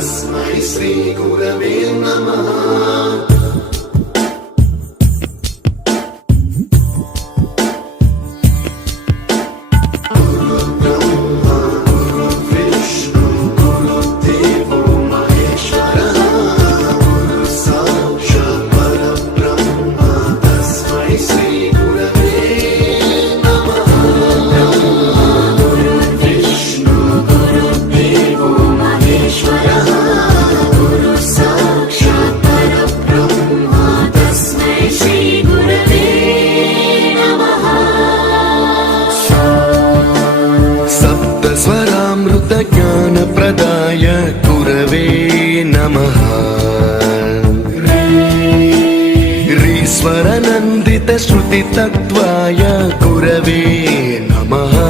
श्री गुरवे नमः। स्वरामृत ज्ञान प्रदाय गुरवे नमः। रीश्वर नन्दित श्रुति तत्त्वाय गुरवे नमः।